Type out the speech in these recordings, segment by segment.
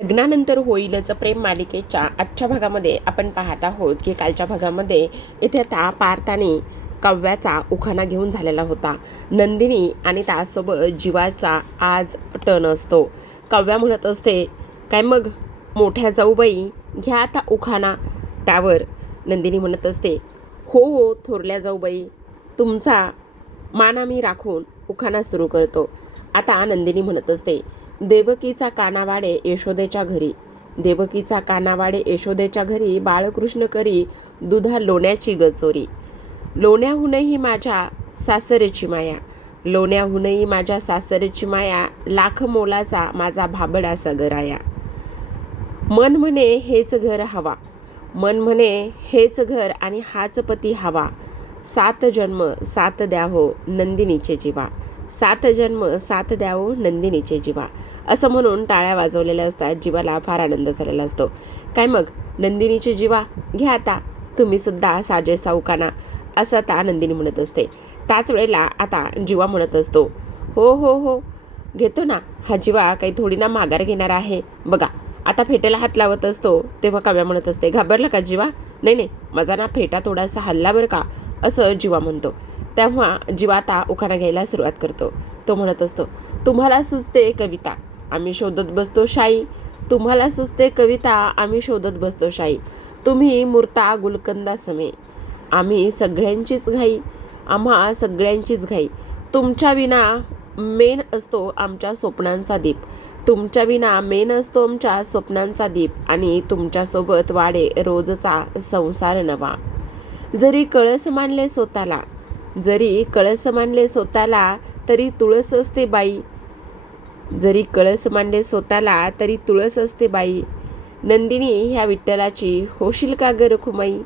लग्नानंतर होईलच प्रेम मालिकेच्या आजच्या भागामध्ये आपण पाहत आहोत की कालच्या भागामध्ये इथे आता पार्थाने काव्याचा उखाणा घेऊन झालेला होता. नंदिनी आणि त्यासोबत जीवाचा आज टर्न असतो. काव्या म्हणत असते, काय मग मोठ्या जाऊबाई घ्या आता उखाणा. त्यावर नंदिनी म्हणत असते, हो हो थोरल्या जाऊबाई, तुमचा मान आम्ही राखून उखाणा सुरू करतो. आता नंदिनी म्हणत असते, देवकीचा कानावाडे यशोदेच्या घरी, देवकीचा कानावाडे यशोदेच्या घरी, बाळकृष्ण करी दुधा लोण्याची गचोरी. लोण्याहूनही माझ्या सासरेची माया, लोण्याहूनही माझ्या सासरेची माया, लाख मोलाचा माझा भाबडा सगराया. मन म्हणे हेच घर हवा, मन म्हणे हेच घर आणि हाच पती हवा. 7 जन्म 7 द्याहो नंदिनीचे जीवा, 7 जन्म 7 द्याहो नंदिनीचे जीवा. असं म्हणून टाळ्या वाजवलेल्या असतात. जीवाला फार आनंद झालेला असतो. काय मग नंदिनीचे जीवा घ्या आता तुम्ही सुद्धा साजेसा उखाणा, असं आता नंदिनी म्हणत असते. त्याच वेळेला आता जीवा म्हणत असतो, हो हो हो घेतो ना, हा जीवा काही थोडी ना माघार घेणार आहे. बघा आता फेट्याला हात लावत असतो तेव्हा काव्या म्हणत असते, घाबरला का जीवा? नाही नाही, माझा ना फेटा थोडासा हल्ला बरं का, असं जीवा म्हणतो. तेव्हा जीवा आता उखाणा घ्यायला सुरुवात करतो. तो म्हणत असतो, तुम्हाला सुचते कविता आम्ही शोधत बसतो शाई, तुम्हाला सुचते कविता आम्ही शोधत बसतो शाई. तुम्ही मूर्ता गुलकंदा समे, आम्ही सगळ्यांचीच घाई, आम्हा सगळ्यांचीच घाई. तुमच्या विना मेन असतो आमच्या स्वप्नांचा दीप, तुमच्या विना मेन असतो आमच्या स्वप्नांचा दीप, आणि तुमच्यासोबत वाढे रोजचा संसार नवा. जरी कळस मानले स्वतःला, जरी कळस मानले स्वतःला, तरी तुळस असते बाई, जरी कळस मानले स्वतःला तरी तुळस असते बाई. नंदिनी ह्या विठ्ठलाची होशील का ग रखुमाई,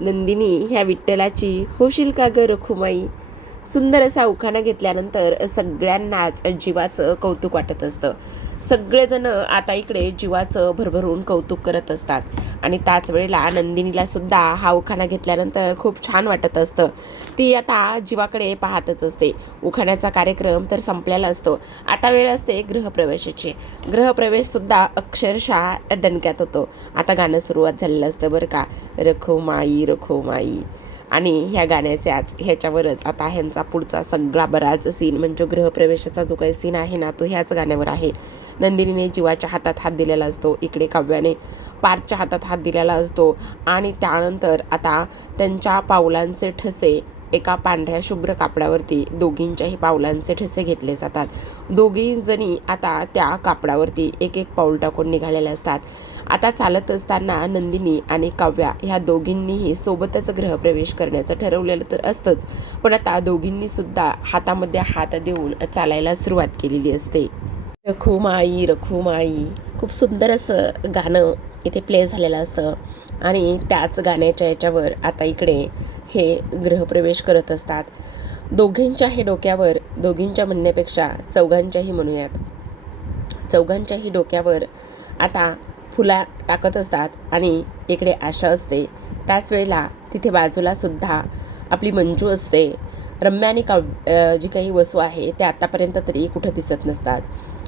नंदिनी ह्या विठ्ठलाची होशील का ग रखुमाई. सुंदर असा उखाणा घेतल्यानंतर सगळ्यांनाच जीवाचं कौतुक वाटत असतं. सगळेजण आता इकडे जीवाचं भरभरून कौतुक करत असतात. आणि त्याच वेळेला नंदिनीला सुद्धा हा उखाणा घेतल्यानंतर खूप छान वाटत असतं. ती आता जीवाकडे पाहतच असते. उखाण्याचा कार्यक्रम तर संपलेला असतो. आता वेळ असते गृहप्रवेशाची. गृहप्रवेशसुद्धा अक्षरशः दणक्यात होतो. आता गाणं सुरुवात झालेलं असतं बरं का, रखो माई रखो माई. आणि ह्या गाण्याच्याच ह्याच्यावरच आता ह्यांचा पुढचा सगळा बराच सीन म्हणजे गृहप्रवेशाचा जो काही सीन आहे ना, तो ह्याच गाण्यावर आहे. नंदिनीने जीवाच्या हातात हात दिलेला असतो, इकडे काव्याने पार्थच्या हातात हात दिलेला असतो. आणि त्यानंतर आता त्यांच्या पावलांचे ठसे एका पांढऱ्या शुभ्र कापडावरती दोघींच्याही पावलांचे ठसे घेतले जातात. दोघी जणी आता त्या कापडावरती एक एक पाऊल टाकून निघालेले असतात. आता चालत असताना नंदिनी आणि काव्या ह्या दोघींनीही सोबतच गृहप्रवेश करण्याचं ठरवलेलं तर असतंच, पण आता दोघींनी सुद्धा हातामध्ये हात देऊन चालायला सुरुवात केलेली असते. रखुमाई रखुमाई, खूप सुंदर असं गाणं इथे प्ले झालेलं असतं. आणि त्याच गाण्याच्या याच्यावर आता इकडे हे गृहप्रवेश करत असतात. दोघींच्याही डोक्यावर, दोघींच्या म्हणण्यापेक्षा चौघांच्याही म्हणूयात, चौघांच्याही डोक्यावर आता फुला टाकत असतात. आणि इकडे आशा असते. त्याच वेळेला तिथे बाजूला सुद्धा आपली मंजू असते. रम्या आणि जी काही वसू आहे ते आतापर्यंत तरी कुठं दिसत नसतात.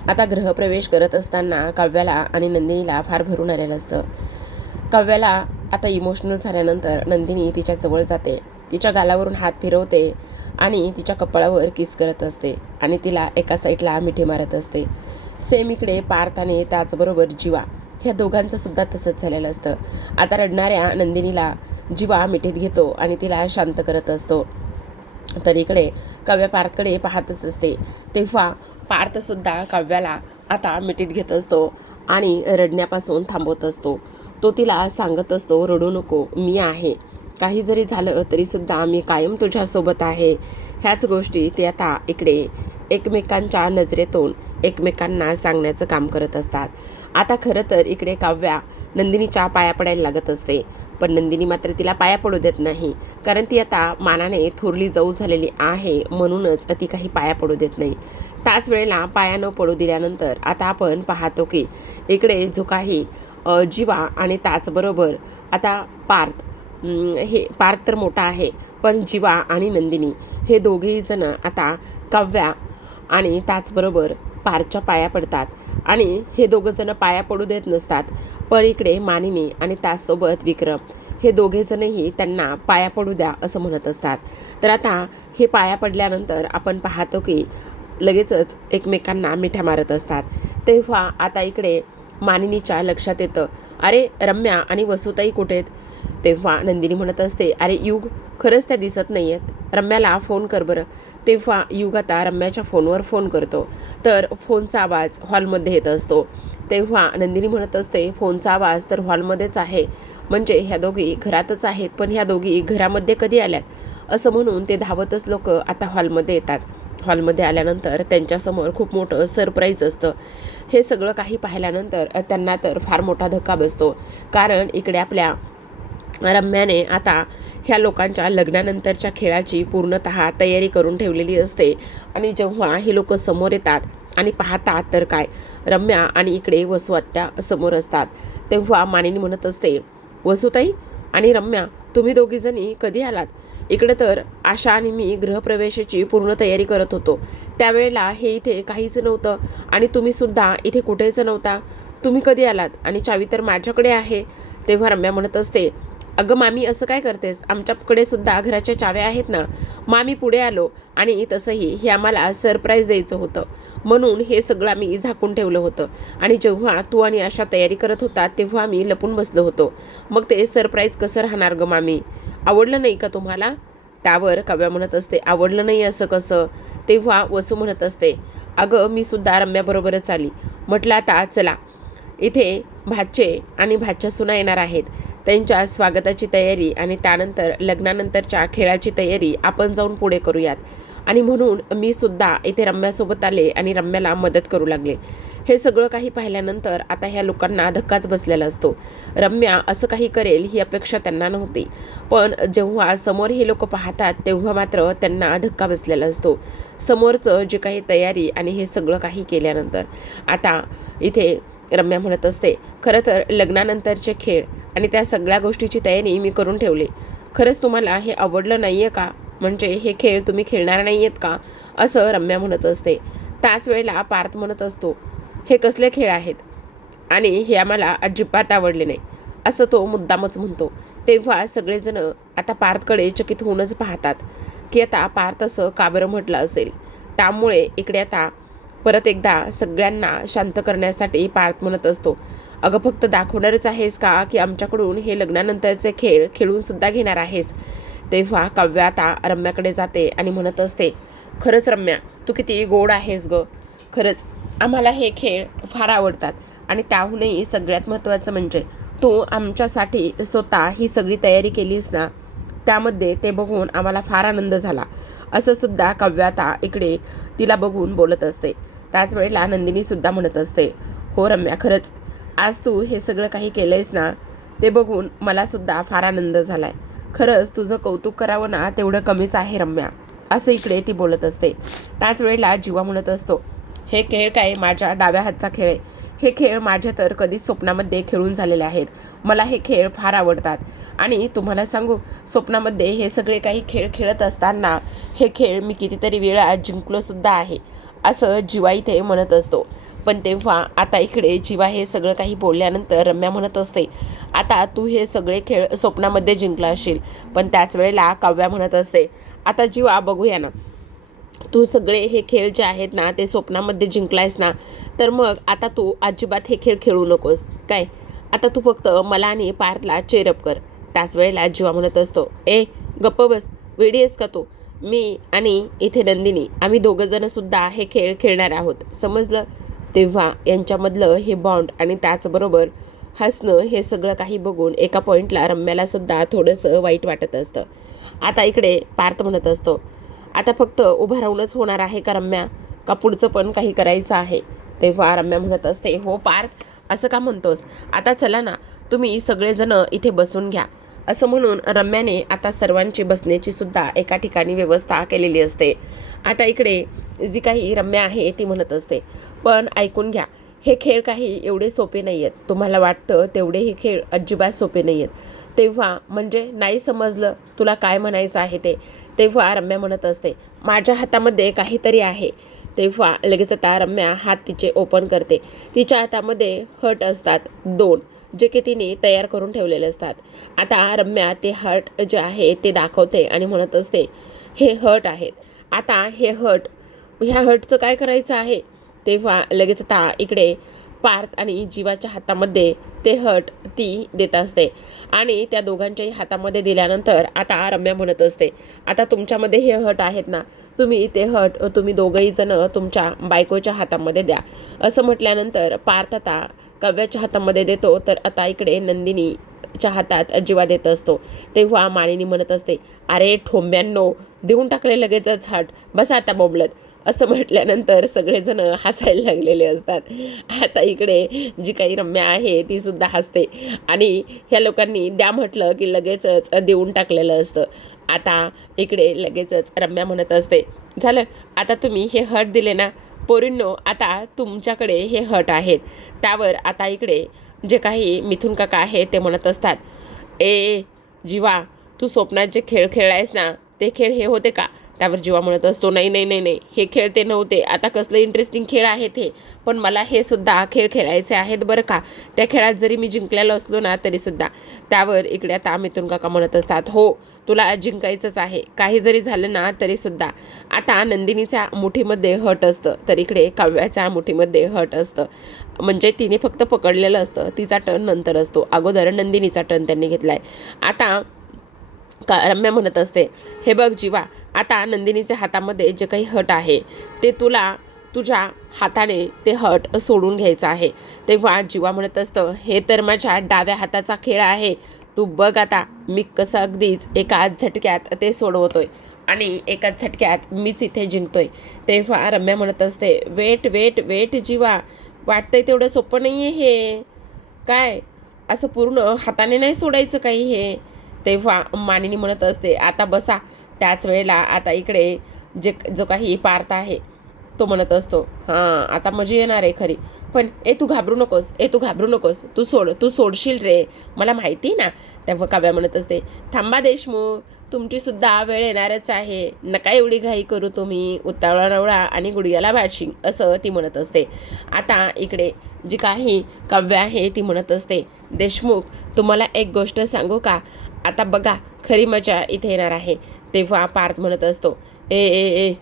आता गृहप्रवेश करत असताना काव्याला आणि नंदिनीला फार भरून आलेलं असतं. काव्याला आता इमोशनल झाल्यानंतर नंदिनी तिच्या जवळ जाते, तिच्या गालावरून हात फिरवते आणि तिच्या कपाळावर किस करत असते आणि तिला एका साईडला मिठी मारत असते. सेम इकडे पार्थ आणि त्याचबरोबर जीवा ह्या दोघांचं सुद्धा तसंच झालेलं असतं. आता रडणाऱ्या नंदिनीला जीवा मिठीत घेतो आणि तिला शांत करत असतो. तर इकडे काव्या पार्थकडे पाहतच असते. तेव्हा पार्थसुद्धा काव्याला आता मिठीत घेत असतो आणि रडण्यापासून थांबवत असतो. तो तिला सांगत असतो, रडू नको, मी आहे, काही जरी झालं तरीसुद्धा मी कायम तुझ्यासोबत आहे. ह्याच गोष्टी ते आता इकडे एकमेकांच्या नजरेतून एकमेकांना सांगण्याचं काम करत असतात. आता खरं तर इकडे काव्या नंदिनीच्या पाया पडायला लागत असते, पण नंदिनी मात्र तिला पाया पडू देत नाही. कारण ती आता मानाने थोरली जाऊ झालेली आहे, म्हणूनच ती काही पाया पडू देत नाही. त्याच वेळेला पाया न पडू दिल्यानंतर आता आपण पाहतो की इकडे जो काही जीवा आणि त्याचबरोबर आता पार्थ, हे पार्थ तर मोठा आहे, पण जीवा आणि नंदिनी हे दोघेही जण आता काव्या आणि त्याचबरोबर पार्थच्या पाया पडतात. आणि हे दोघंजणं पाया पडू देत नसतात. पण इकडे मानिनी आणि त्याचसोबत विक्रम हे दोघेजणही त्यांना पाया पडू द्या असं म्हणत असतात. तर आता हे पाया पडल्यानंतर आपण पाहतो की लगेचच एकमेकांना मिठ्या मारत असतात. तेव्हा आता इकडे मानिनीच्या लक्षात येतं, अरे रम्या आणि वसुताई कुठे आहेत? तेव्हा नंदिनी म्हणत असते, अरे युग, खरंच त्या दिसत नाही आहेत, रम्याला फोन कर बरं. तेव्हा युग आता रम्याच्या फोनवर फोन करतो. तर फोनचा आवाज हॉलमध्ये येत असतो. तेव्हा नंदिनी म्हणत असते, फोनचा आवाज तर हॉलमध्येच आहे, म्हणजे ह्या दोघी घरातच आहेत, पण ह्या दोघी घरामध्ये कधी आल्यात? असं म्हणून ते धावतच लोक आता हॉलमध्ये येतात. हॉलमध्ये आल्यानंतर त्यांच्यासमोर खूप मोठं सरप्राईज असतं. हे सगळं काही पाहिल्यानंतर त्यांना तर फार मोठा धक्का बसतो. कारण इकडे आपल्या रम्याने आता ह्या लोकांच्या लग्नानंतरच्या खेळाची पूर्णतः तयारी करून ठेवलेली असते. आणि जेव्हा हे लोक समोर येतात आणि पाहतात तर काय, रम्या आणि इकडे वसू आत्या समोर असतात. तेव्हा मानिनी म्हणत असते, वसुताई आणि रम्या, तुम्ही दोघीजणी कधी आलात? इकडे तर आशा आणि मी गृहप्रवेशाची पूर्ण तयारी करत होतो. त्यावेळेला हे इथे काहीच नव्हतं आणि तुम्ही सुद्धा इथे कुठेच नव्हता. तुम्ही कधी आलात? आणि चावी तर माझ्याकडे आहे. तेव्हा रम्या म्हणत असते, अगं मामी, असं काय करतेस? आमच्याकडे सुद्धा घराच्या चाव्या आहेत ना. मामी पुढे आलो आणि तसंही हे आम्हाला सरप्राईज द्यायचं होतं, म्हणून हे सगळं आम्ही झाकून ठेवलं होतं. आणि जेव्हा तू आणि आशा तयारी करत होता तेव्हा आम्ही लपून बसलो होतो. मग ते सरप्राईज कसं राहणार गं मामी? आवडलं नाही का तुम्हाला? त्यावर काव्या म्हणत असते, आवडलं नाही असं कसं? तेव्हा वसू म्हणत असते, अगं मी सुद्धा रम्याबरोबरच आली. म्हटलं आता चला, इथे भाचे आणि भाच्या सुना येणार आहेत, त्यांच्या स्वागताची तयारी आणि त्यानंतर लग्नानंतरच्या खेळाची तयारी आपण जाऊन पुढे करूयात. आणि म्हणून मी सुद्धा इथे रम्यासोबत आले आणि रम्याला मदत करू लागले. हे सगळं काही पाहिल्यानंतर आता ह्या लोकांना धक्काच बसलेला असतो. रम्या असं काही करेल ही अपेक्षा त्यांना नव्हती, पण जेव्हा समोर हे लोक पाहतात तेव्हा मात्र त्यांना धक्का बसलेला असतो. समोरचं जे काही तयारी आणि हे सगळं काही केल्यानंतर आता इथे रम्या म्हणत असते, खरं तर लग्नानंतरचे खेळ आणि त्या सगळ्या गोष्टीची तयारी मी करून ठेवली. खरंच तुम्हाला हे आवडलं नाही आहे का? म्हणजे हे खेळ तुम्ही खेळणार नाही आहेत का? असं रम्या म्हणत असते. त्याच वेळेला पार्थ म्हणत असतो, हे कसले खेळ आहेत आणि हे आम्हाला अजिबात आवडले नाही, असं तो मुद्दामच म्हणतो. तेव्हा सगळेजण आता पार्थकडे चकित होऊनच पाहतात की आता पार्थ असं का बरं म्हटलं असेल. त्यामुळे इकडे आता परत एकदा सगळ्यांना शांत करण्यासाठी पार्थ म्हणत असतो, अगं फक्त दाखवणारच आहेस का की आमच्याकडून हे लग्नानंतरचे खेळ खेळून सुद्धा घेणार आहेस? तेव्हा काव्या आता रम्याकडे जाते आणि म्हणत असते, खरंच रम्या, तू किती गोड आहेस गं. खरंच आम्हाला हे खेळ फार आवडतात आणि त्याहूनही सगळ्यात महत्त्वाचं म्हणजे तू आमच्यासाठी स्वतः ही सगळी तयारी केलीस ना, त्यामध्ये ते बघून आम्हाला फार आनंद झाला. असं सुद्धा काव्या आता इकडे तिला बघून बोलत असते. त्याच वेळेला नंदिनीसुद्धा म्हणत असते, हो रम्या, खरंच आज तू हे सगळं काही केलं आहेस ना, ते बघून मलासुद्धा फार आनंद झाला आहे. खरंच तुझं कौतुक करावं ना तेवढं कमीच आहे रम्या, असं इकडे ती बोलत असते. त्याच वेळेला जीवा म्हणत असतो, हे खेळ काय माझ्या डाव्या हातचा खेळ आहे. हे खेळ माझ्या तर कधीच स्वप्नामध्ये खेळून झालेले आहेत. मला हे खेळ फार आवडतात आणि तुम्हाला सांगू, स्वप्नामध्ये हे सगळे काही खेळ खेळत असताना हे खेळ मी कितीतरी वेळा जिंकलोसुद्धा आहे, असं जीवा इथे म्हणत असतो. पण तेव्हा आता इकडे जीवा हे सगळं काही बोलल्यानंतर रम्या म्हणत असते, आता तू हे सगळे खेळ स्वप्नामध्ये जिंकला असशील. पण त्याच वेळेला काव्या म्हणत असते, आता जीवा बघूया ना, तू सगळे हे खेळ जे आहेत ना ते स्वप्नामध्ये जिंकलायस ना, तर मग आता तू अजिबात हे खेळ खेळू नकोस काय. आता तू फक्त मला आणि पार्थला चेअरअप कर. त्याच वेळेला जीवा म्हणत असतो, ए गप्प बस, वेडी आहेस का तू? मी आणि इथे नंदिनी आम्ही दोघंजणंसुद्धा हे खेळ खेळणार आहोत, समजलं? तेव्हा यांच्यामधलं हे बॉन्ड आणि त्याचबरोबर हसणं हे सगळं काही बघून एका पॉईंटला रम्यालासुद्धा थोडंसं वाईट वाटत असतं. आता इकडे पार्थ म्हणत असतो, आता फक्त उभं राहूनच होणार आहे का रम्या, का पुढचं पण काही करायचं आहे? तेव्हा रम्या म्हणत असते, हो पार्थ, असं का म्हणतोस? आता चला ना, तुम्ही सगळेजण इथे बसून घ्या. असं म्हणून रम्याने आता सर्वांची बसण्याची सुद्धा एका ठिकाणी व्यवस्था केलेली असते. आता इकडे जी काही रम्या आहे ती म्हणत असते, पण ऐकून घ्या, हे खेळ काही एवढे सोपे नाही आहेत. तुम्हाला वाटतं तेवढे हे खेळ अजिबात सोपे नाही आहेत. तेव्हा म्हणजे नाही समजलं तुला काय म्हणायचं आहे ते. तेव्हा रम्या म्हणत असते, माझ्या हातामध्ये काहीतरी आहे, तेव्हा लगेच आता रम्या हात तिचे ओपन करते. तिच्या हातामध्ये हर्ट असतात 2, जे की तिने तयार करून ठेवलेले असतात. आता रम्या ते हर्ट जे आहे ते दाखवते आणि म्हणत असते, हे हर्ट आहेत. आता ह्या हर्टचं काय करायचं आहे. तेव्हा लगेच आता इकडे पार्थ आणि जीवाच्या हातामध्ये ते हर्ट ती देत असते आणि त्या दोघांच्याही हातामध्ये दिल्यानंतर आता रम्या म्हणत असते, आता तुमच्यामध्ये हे हर्ट आहेत ना, तुम्ही दोघंही जण तुमच्या बायकोच्या हातामध्ये द्या. असं म्हटल्यानंतर पार्थ आता काव्याच्या हातामध्ये देतो, तर आता इकडे नंदिनीच्या हातात जीवा देत असतो. तेव्हा मानिनी म्हणत असते, अरे ठोंब्यांनो, देऊन टाकले लगेचच हर्ट, बसा आता बोबलत. असं म्हटल्यानंतर सगळेजण हसायला लागलेले असतात. आता इकडे जी काही रम्या आहे ती सुद्धा हसते आणि ह्या लोकांनी द्या म्हटलं की लगेचच देऊन टाकलेलं असतं. आता इकडे लगेचच रम्या म्हणत असते, झालं आता तुम्ही हे हर्ट दिले ना पोरींनो, आता तुमच्याकडे हे हर्ट आहेत. त्यावर आता इकडे जे काही मिथुन काका आहे ते म्हणत असतात, ए जीवा, तू स्वप्नात जे खेळ खेळायस ना ते खेळ हे होते का. त्यावर जीवा म्हणत असतो, नाही नाही नाही नाही, हे खेळ ते नव्हते. आता कसलं इंटरेस्टिंग खेळ आहेत हे, पण मला हे सुद्धा खेळ खेळायचे आहेत बरं का. त्या खेळात जरी मी जिंकलेलो असलो ना तरीसुद्धा. त्यावर इकडे आता मिथुन काका म्हणत असतात, हो तुला जिंकायचंच आहे, काही जरी झालं ना तरीसुद्धा. आता नंदिनीच्या मुठीमध्ये हट असतं, तर इकडे काव्याच्या मुठीमध्ये हट असतं. म्हणजे तिने फक्त पकडलेलं असतं, तिचा टर्न नंतर असतो. अगोदर नंदिनीचा टर्न त्यांनी घेतलाय. आता रम्या म्हणत असते, हे बघ जीवा, आता नंदिनीच्या हातामध्ये जे काही हट आहे ते तुला तुझ्या हाताने ते हट सोडून घ्यायचं आहे. तेव्हा जीवा म्हणत असतं, हे तर माझ्या डाव्या हाताचा खेळ आहे, तू बघ आता मी कसं अगदीच एकाच झटक्यात ते सोडवतोय आणि एकाच झटक्यात मीच इथे जिंकतोय. तेव्हा रम्या म्हणत असते, वेट वेट वेट जीवा, वाटतंय तेवढं सोपं नाही आहे हे. काय असं पूर्ण हाताने नाही सोडायचं काही हे. तेव्हा मानिनी म्हणत असते, आता बसा. त्याच वेळेला आता इकडे जो काही पार्थ आहे तो म्हणत असतो, हां आता मजा येणार आहे खरी, पण तू घाबरू नकोस, तू सोडशील रे, मला माहिती ना. तेव्हा काव्या म्हणत असते, थांबा देशमुख, तुमची सुद्धा वेळ येणारच आहे, नका एवढी घाई करू तुम्ही, उतावळा रवळा आणि गुडघ्याला बाशिंग, असं ती म्हणत असते. आता इकडे जी काही काव्या आहे ती म्हणत असते, देशमुख तुम्हाला एक गोष्ट सांगू का, आता बघा खरी मजा इथे येणार आहे. तेव्हा पार्थ म्हणत असतो, ए ए ए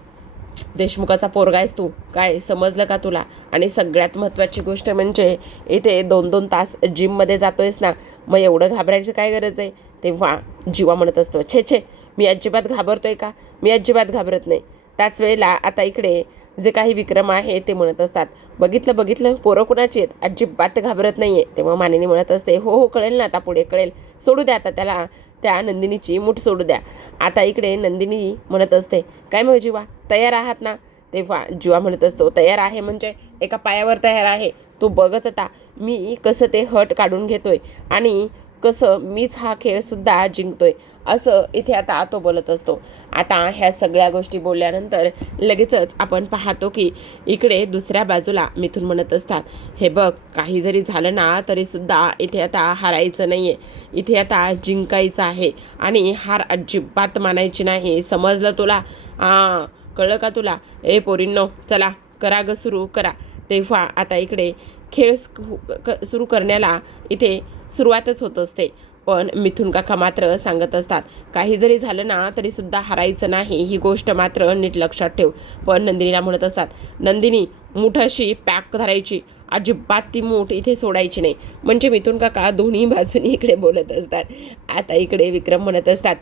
देशमुखाचा पोरगा आहेस तू, काय समजलं का तुला. आणि सगळ्यात महत्त्वाची गोष्ट म्हणजे इथे 2-2 तास जिममध्ये जातोयस ना, मग एवढं घाबरायची काय गरज आहे. तेव्हा जीवा म्हणत असतो, छे छे, मी अजिबात घाबरतोय का, मी अजिबात घाबरत नाही. त्याच वेळेला आता इकडे जे काही विक्रम आहे ते म्हणत असतात, बघितलं पोरं कुणाची आहेत, अजिबात घाबरत नाही आहे. तेव्हा मानिनी म्हणत असते, हो हो कळेल ना, आता पुढे कळेल, सोडू द्या आता त्याला, त्या नंदिनीची मूठ सोडू द्या. आता इकडे नंदिनी म्हणत असते, काय मग जीवा तयार आहात ना. तेव्हा जीवा म्हणत असतो, तयार आहे म्हणजे एका पायावर तयार आहे, तू बघच आता मी कसं ते हट काढून घेतोय आणि कसं मीच हा खेळसुद्धा जिंकतोय, असं इथे आता तो बोलत असतो. आता ह्या सगळ्या गोष्टी बोलल्यानंतर लगेचच आपण पाहतो की इकडे दुसऱ्या बाजूला मिथुन म्हणत असतात, हे बघ काही जरी झालं ना तरीसुद्धा इथे आता हारायचं नाही आहे, इथे आता जिंकायचं आहे आणि हार अजिबात मानायची नाही, समजलं तुला. कळलं का तुला. ए पोरींनो चला करा ग सुरू करा. तेव्हा आता इकडे खेळ सुरू करण्याला इथे सुरुवातच होत असते. पण मिथुन काका मात्र सांगत असतात, काही जरी झालं ना तरीसुद्धा हारायचं नाही, ही गोष्ट मात्र नीट लक्षात ठेव. पण नंदिनीला म्हणत असतात, नंदिनी मूठ अशी पॅक धरायची, अजिबात ती मूठ इथे सोडायची नाही. म्हणजे मिथुन काका दोन्ही बाजूनी इकडे बोलत असतात. आता इकडे विक्रम म्हणत असतात,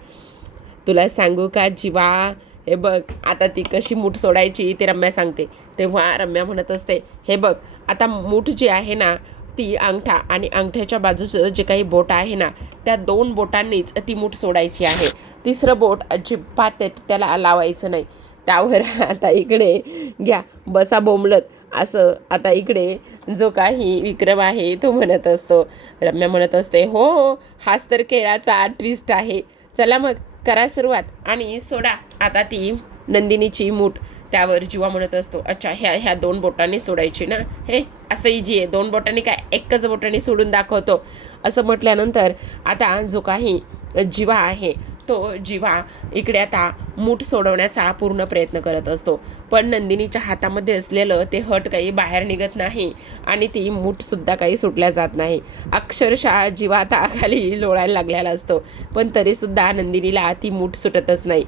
तुला सांगू का जीवा, हे बघ आता ती कशी मूठ सोडायची ते रम्या सांगते. तेव्हा रम्या म्हणत असते, हे बघ आता मूठ जी आहे ना ती अंगठा आणि अंगठ्याच्या बाजूचं जे काही बोट आहे ना त्या 2 बोटांनीच ती मूठ सोडायची आहे. तिसरं बोट अजिबात त्याला लावायचं नाही. त्यावर आता इकडे घ्या बसा बोंबलत, असं आता इकडे जो काही विक्रम आहे तो म्हणत असतो. रम्या म्हणत असते, हो हो हाच तर खेळाचा ट्विस्ट आहे, चला मग करा सुरुवात आणि सोडा आता ती नंदिनीची मूठ. त्यावर जीवा म्हणत असतो, अच्छा ह्या 2 बोटांनी सोडायची ना, हे असं इजी आहे, 2 बोटांनी काय एकच बोटांनी सोडून दाखवतो. असं म्हटल्यानंतर आता जो काही जीवा आहे तो जीवा इकडे आता मूठ सोडवण्याचा पूर्ण प्रयत्न करत असतो, पण नंदिनीच्या हातामध्ये असलेलं ते हट काही बाहेर निघत नाही आणि ती मूठसुद्धा काही सुटल्या जात नाही. अक्षरशः जीवा आता खाली लोळायला लागलेला असतो, पण तरीसुद्धा नंदिनीला ती मूठ सुटतच नाही.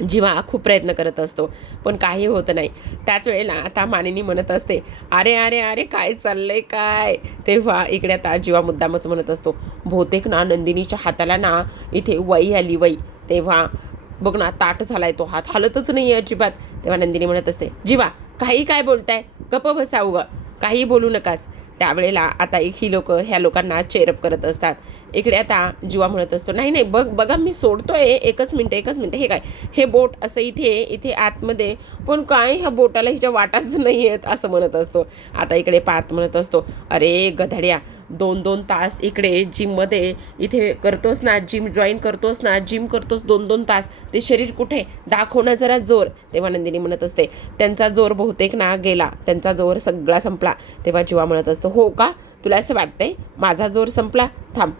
जीवा खूप प्रयत्न करत असतो, पण काही होत नाही. त्याच वेळेला आता मानिनी म्हणत असते, अरे अरे अरे काय चाललंय काय. तेव्हा इकडे आता जीवा मुद्दामच म्हणत असतो, बहुतेक ना नंदिनीच्या हाताला ना इथे वई आली वई. तेव्हा बघ ना ताट झालाय तो हात, हलतच नाही आहे अजिबात. तेव्हा नंदिनी म्हणत असते, जीवा काही काय बोलताय, गप्प बसा उगा, काही बोलू नकास. त्यावेळेला आता ही लोक ह्या लोकांना चेअरअप करत असतात. इकडे आता जीवा म्हणत असतो, नाही नाही बघा मी सोडतोय, एकच मिनटं, हे काय हे बोट असं इथे आतमध्ये, पण काय ह्या बोटाला हिच्या वाटाच नाही आहेत असं म्हणत असतो. आता इकडे पार्थ म्हणत असतो, अरे गधड्या, 2-2 तास इकडे जिममध्ये इथे करतोस ना, जिम जॉईन करतोस ना, जिम करतोस 2-2 तास, ते शरीर कुठे दाखव ना जरा जोर. तेव्हा नंदिनी म्हणत असते, त्यांचा जोर बहुतेक ना गेला, त्यांचा जोर सगळा संपला. तेव्हा जीवा म्हणत असतो, हो का, तुला असं वाटतंय माझा जोर संपला, थांब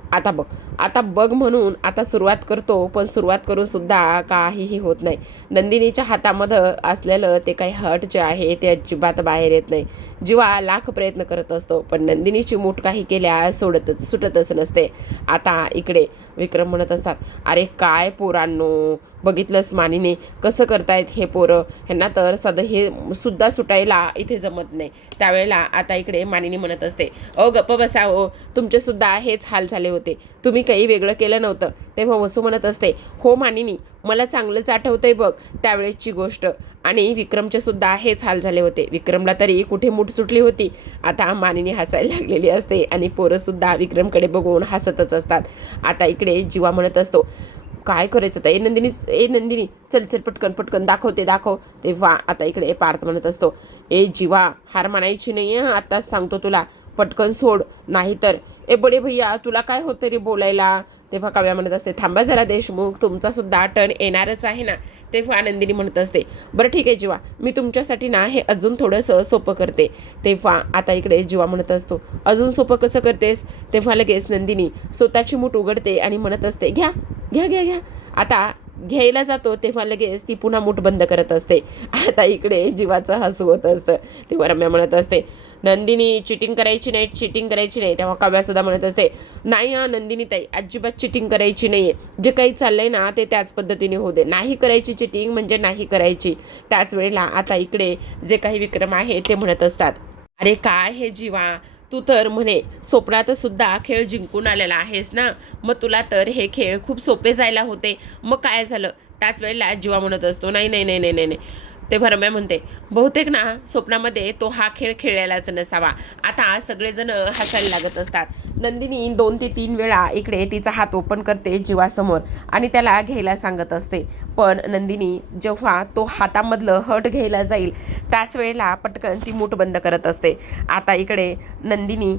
आता बघ म्हणून आता सुरुवात करतो, पण सुरुवात करून सुद्धा काहीही होत नाही. नंदिनीच्या हातामध्ये असलेलं ते काही हट जे आहे ते अजिबात बाहेर येत नाही. जीवा लाख प्रयत्न करत असतो, पण नंदिनीची मूठ काही केल्या सुटतच नसते. आता इकडे विक्रम म्हणत असतात, अरे काय पोरांनो, बघितलंस मानिने कसं करतायत हे पोरं, ह्यांना तर हे सुद्धा सुटायला इथे जमत नाही. त्यावेळेला आता इकडे मानिनी म्हणत असते, गप्प बसा हो, तुमचे सुद्धा हेच हाल झाले होते, तुम्ही काही वेगळं केलं नव्हतं. तेव्हा वसू म्हणत असते, हो मानिनी, मला चांगलंच आठवतंय बघ त्यावेळेसची गोष्ट, आणि विक्रमचे सुद्धा हेच हाल झाले होते. विक्रमला तरी कुठे मूठ सुटली होती. आता मानिनी हसायला लागलेली असते आणि पोरंसुद्धा विक्रमकडे बघून हसतच असतात. आता इकडे जीवा म्हणत असतो, काय करायचं तर नंदिनी चल पटकन दाखव. तेव्हा आता इकडे पार्थ म्हणत असतो, जीवा हार मानायची नाही आहे, आताच सांगतो तुला, पटकन सोड, नाहीतर बडे भैया तुला काय होतं रे बोलायला. तेव्हा काव्या म्हणत असते, थांबा जरा देशमुख, तुमचा सुद्धा टर्न येणारच आहे ना. तेव्हा नंदिनी म्हणत असते, बरं ठीक आहे जीवा, मी तुमच्यासाठी ना हे अजून थोडंसं सोपं करते. तेव्हा आता इकडे जीवा म्हणत असतो, अजून सोपं कसं करतेस. तेव्हा लगेच नंदिनी स्वतःची मूठ उघडते आणि म्हणत असते, घ्या. आता घ्यायला जातो तेव्हा लगेच ती पुन्हा मूठ बंद करत असते. आता इकडे जीवाचं हसू होत असतं. तेव्हा रम्या म्हणत असते, नंदिनी चिटिंग करायची नाही. तेव्हा काव्यासुद्धा म्हणत असते, नाही नंदिनी ताई, अजिबात चिटिंग करायची नाही आहे, जे काही चाललंय ना ते त्याच पद्धतीने होऊ दे, नाही करायची चिटिंग म्हणजे नाही करायची. त्याच वेळेला आता इकडे जे काही विक्रम आहे ते म्हणत असतात, अरे काय हे जीवा, तू तर म्हणे स्वप्नात सुद्धा खेळ जिंकून आलेला आहेस ना, मग तुला तर हे खेळ खूप सोपे जायला होते, मग काय झालं. त्याच वेळेला जीवा म्हणत असतो, नाही. तेव्हा रम्या म्हणते, बहुतेक ना स्वप्नामध्ये तो हा खेळ खेळायलाच नसावा. आता सगळेजण हसायला लागत असतात. नंदिनी 2 ते 3 वेळा इकडे तिचा हात ओपन करते जीवासमोर आणि त्याला घ्यायला सांगत असते, पण नंदिनी जेव्हा तो हातामधलं हट घ्यायला जाईल त्याच वेळेला पटकन ती मूठ बंद करत असते. आता इकडे नंदिनी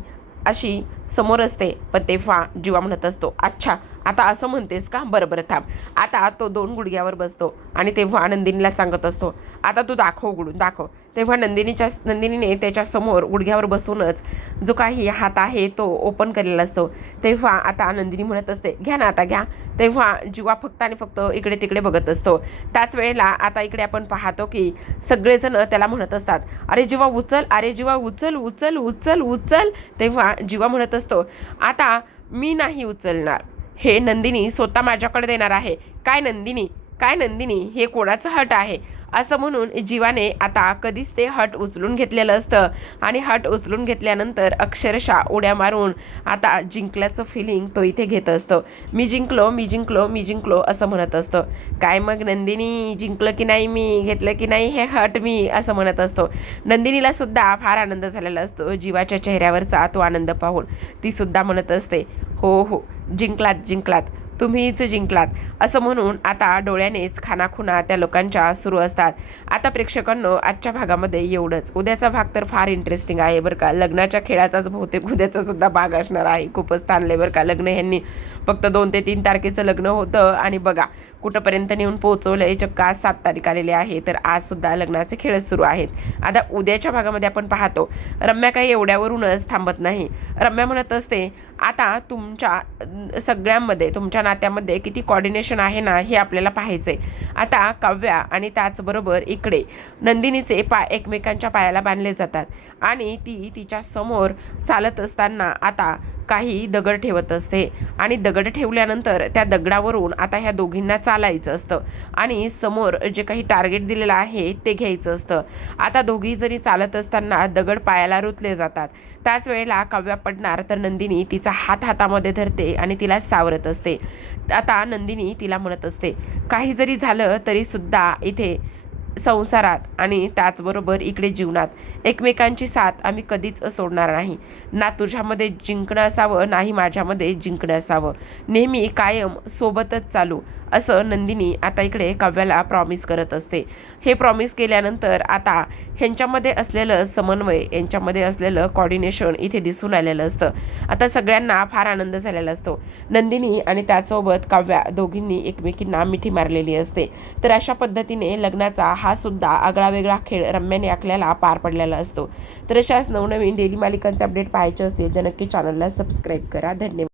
अशी समोर असते, पण तेव्हा जीवा म्हणत असतो, अच्छा आता असं म्हणतेस का, बरं थांब. आता तो 2 गुडघ्यावर बसतो आणि तेव्हा नंदिनीला सांगत असतो, आता तू उघडून दाखव. तेव्हा नंदिनीने त्याच्यासमोर गुडघ्यावर बसूनच जो काही हात आहे तो ओपन केलेला असतो. तेव्हा आता नंदिनी म्हणत असते, घ्या ना आता घ्या. तेव्हा जीवा फक्त आणि फक्त इकडे तिकडे बघत असतो. त्याच वेळेला आता इकडे आपण पाहतो की सगळेजण त्याला म्हणत असतात, अरे जीवा उचल. तेव्हा जीवा म्हणत असतो, आता मी नाही उचलणार, हे नंदिनी स्वतः माझ्याकडे देणार आहे. काय नंदिनी हे कोणाचं हट आहे, असं म्हणून जीवाने आता कधीच ते हट उचलून घेतलेलं असतं आणि हट उचलून घेतल्यानंतर अक्षरशः उड्या मारून आता जिंकल्याचं फिलिंग तो इथे घेत असतो. मी जिंकलो असं म्हणत असतं. काय मग नंदिनी, जिंकलं की नाही मी, घेतलं की नाही हे हट मी, असं म्हणत असतो. नंदिनीला सुद्धा फार आनंद झालेला असतो जीवाच्या चेहऱ्यावरचा तो आनंद पाहून. ती सुद्धा म्हणत असते, हो जिंकलात, तुम्हीच जिंकलात, असं म्हणून आता डोळ्यानेच खानाखुणा त्या लोकांच्या सुरू असतात. आता प्रेक्षकांनो, आजच्या भागामध्ये एवढंच. उद्याचा भाग तर फार इंटरेस्टिंग आहे बरं का. लग्नाच्या खेळाचाच बहुतेक उद्याचा सुद्धा भाग असणार आहे. खूपच ताणले बरं का. लग्न ह्यांनी फक्त 2 ते 3 तारखेचं लग्न होतं आणि बघा कुठंपर्यंत नेऊन पोहोचवलंय. चक्क आज 7 तारीख आलेली आहे, तर आज सुद्धा लग्नाचे खेळच सुरू आहेत. आता उद्याच्या भागामध्ये आपण पाहतो रम्या काही एवढ्यावरूनच थांबत नाही. रम्या म्हणत असते, आता तुमच्या सगळ्यांमध्ये, तुमच्या नात्यामध्ये किती कॉर्डिनेशन आहे ना हे आपल्याला पाहायचंय. आता काव्या आणि त्याचबरोबर इकडे नंदिनीचे पाय एकमेकांच्या पायाला बांधले जातात आणि ती तिच्या समोर चालत असताना आता काही दगड ठेवत असते आणि दगड ठेवल्यानंतर त्या दगडावरून आता ह्या दोघींना चालायचं असतं आणि समोर जे काही टार्गेट दिलेलं आहे ते घ्यायचं असतं. आता दोघी जरी चालत असताना दगड पायाला रुतले जातात. त्याच वेळेला काव्या पडणार तर नंदिनी तिचा हात हातामध्ये धरते आणि तिला सावरत असते. आता नंदिनी तिला म्हणत असते, काही जरी झालं तरी सुद्धा इथे संसारात आणि त्याचबरोबर इकडे जीवनात एकमेकांची साथ आम्ही कधीच सोडणार नाही. ना तुझ्यामध्ये जिंकणं असावं नाही माझ्यामध्ये जिंकणं असावं, नेहमी कायम सोबतच चालू, असं नंदिनी आता इकडे काव्याला प्रॉमिस करत असते. हे प्रॉमिस केल्यानंतर आता ह्यांच्यामध्ये असलेलं समन्वय, यांच्यामध्ये असलेलं कॉर्डिनेशन इथे दिसून आलेलं असतं. आता सगळ्यांना फार आनंद झालेला असतो. नंदिनी आणि त्यासोबत काव्या दोघींनी एकमेकींना मिठी मारलेली असते. तर अशा पद्धतीने लग्नाचा हा सुद्धा आगळा वेगळा खेळ रम्याने आखल्याला पार पडलेला असतो. तर अशाच नवनवीन डेली मालिकांचे अपडेट पाहायचे असतील तर नक्की चॅनलला सबस्क्राईब करा. धन्यवाद.